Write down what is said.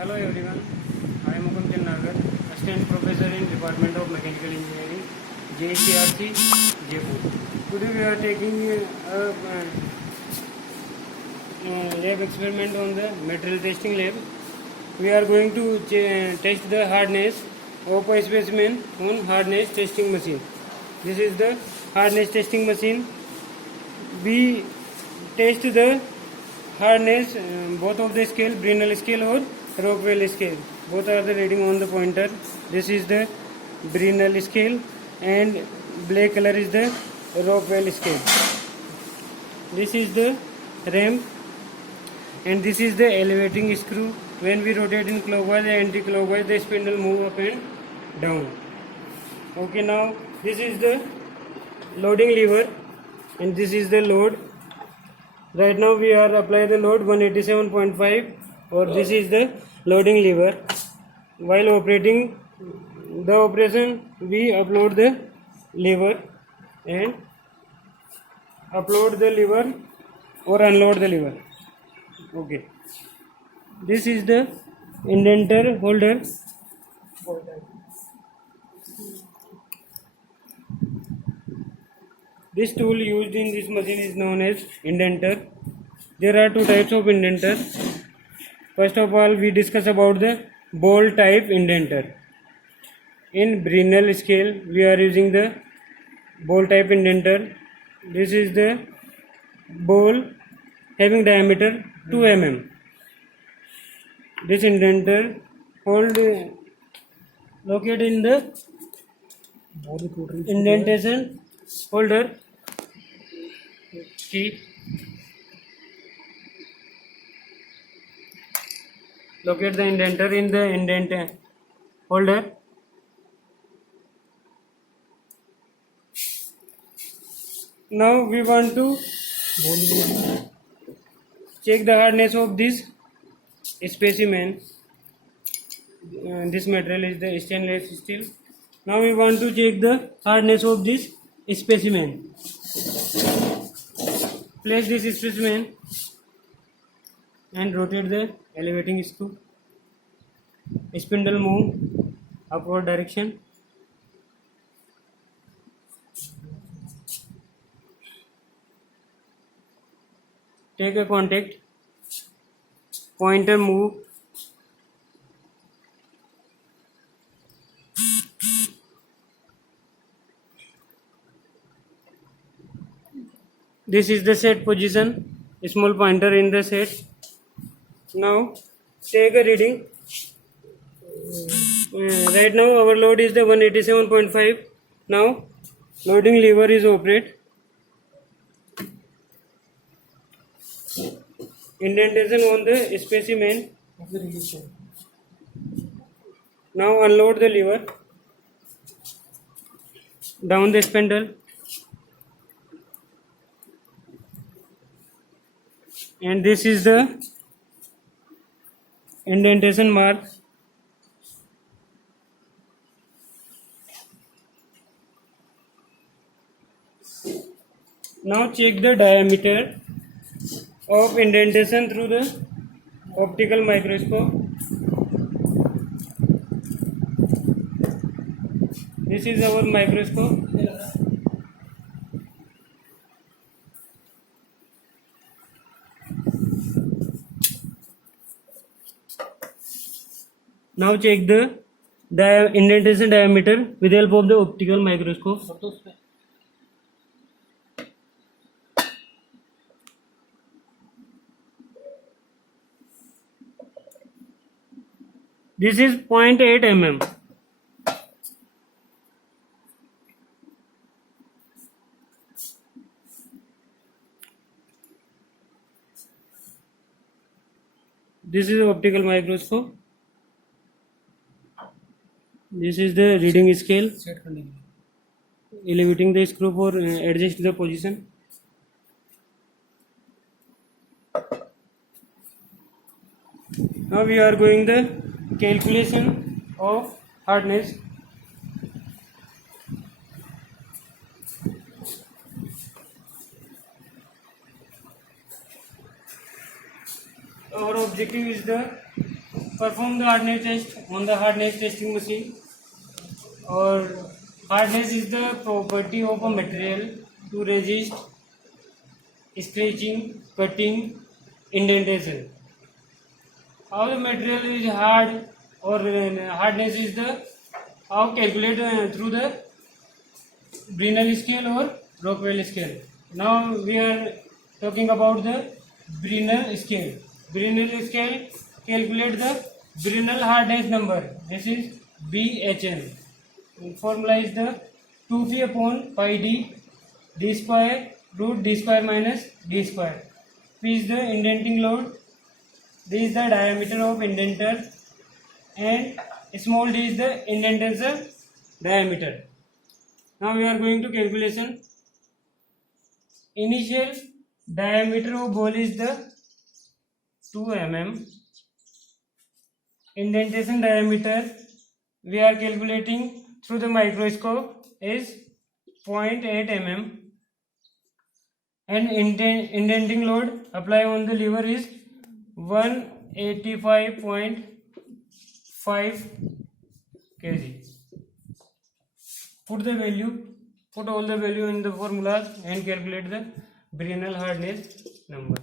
Hello everyone, I am Mukund Nagar, Assistant Professor in Department of Mechanical Engineering, JCRC, Jaipur. Today we are taking lab experiment on the material testing lab. We are going to test the hardness of a specimen on hardness testing machine. This is the hardness testing machine. We test the hardness both of the scale, Brinell scale or Rockwell scale. Both are the reading on the pointer. This is the Brinell scale and black color is the Rockwell scale. This is the ramp and this is the elevating screw. When we rotate in clockwise and anti-clockwise, the spindle move up and down. Okay, now this is the loading lever and this is the load. Right now we are apply the load 187.5 or this is the loading lever. While operating the operation, we upload the lever and upload the lever or unload the lever. Okay. This is the indenter holder. This tool used in this machine is known as indenter. There are two types of indenter. First of all, we discuss about the ball type indenter. In Brinell scale, we are using the ball type indenter. This is the ball having diameter 2 mm. This indenter hold located in the indentation holder key. Locate the indenter in the indent holder. Now we want to check the hardness of this specimen. This material is the stainless steel. Now we want to check the hardness of this specimen. Place this specimen and rotate the elevating screw. Spindle move upward direction. Take a contact. Pointer move. This is the set position. Small pointer in the set. Now take a reading. Right now our load is the 187.5. Now loading lever is operated. Indentation on the specimen. Now unload the lever. Down the spindle. And this is the indentation mark. Now check the diameter of indentation through the optical microscope. This is our microscope. Now check the indentation diameter with the help of the optical microscope. This is 0.8 mm. This is optical microscope. This is the reading scale. Elevating the screw for adjust the position. Now we are going the calculation of hardness. Our objective is the perform the hardness test on the hardness testing machine. Or hardness is the property of a material to resist scratching, cutting, indentation. How the material is hard or hardness is the how calculate through the Brinell scale or Rockwell scale. Now we are talking about the Brinell scale. Brinell scale calculate the Brinell hardness number. This is BHN. Formula is the 2p upon pi d square root d square minus d square. P is the indenting load. D is the diameter of indenter, and small d is the indentation diameter. Now we are going to calculation. Initial diameter of ball is the 2 mm. Indentation diameter we are calculating through the microscope is 0.8 mm. And indenting load applied on the lever is 185.5 kg. Put all the value in the formulas and calculate the Brinell hardness number.